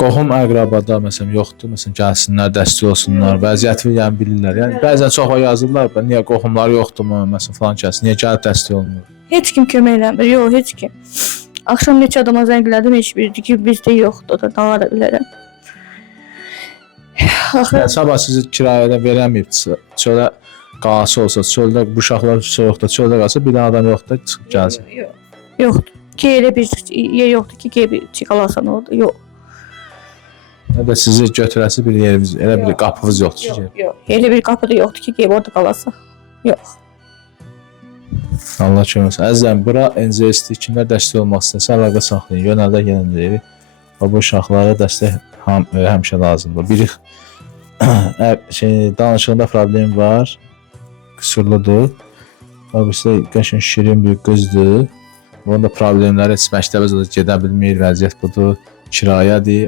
Qohum əqrabada məsələn yoxdur, məsələn gəlsinlər, dəstək olsunlar, vəziyyəti yəni bilirlər. Yəni bəzən çoxa yazırlar, niyə qohumları yoxdurmu, məsələn falan kəs, niyə gəlib dəstək olmur? Heç kim kömək eləmir, yox, heç kim. Axşam neçə adama zəng elədim, heç biri ki, bizdə yoxdur da, nə ara bilərəm. Yəni sabah sizi kirayədə verəməyib, çölə qalası olsa, çöldə bu uşaqlar soyuqda, çöldə qalsa bir dənə adam yoxdur, çıxıb gəlsin. Yoxdur. Ki elə bir yer yoxdur ki, bir çıxalasan orada, yox. Ya da sizi götürəsi bir yerimiz, elə bir qapınız yoxdur ki. Yox, elə bir qapı da yoxdur ki, orada qalasın. Yox. Allah kömək olsun. Əzizəm, bura NCS-də kimlər dəstək olmaq istəsə, əlaqə saxlayın, yönəldə yönəldəyirik. Və bu uşaqlara dəstək həmişə lazımdır. Biri danışığında problem var, qüsurludur. Birisi qəşəng şirin bir qızdır. Onun da problemləri heç məktəbə gedə bilmir, vəziyyət budur, kirayədir.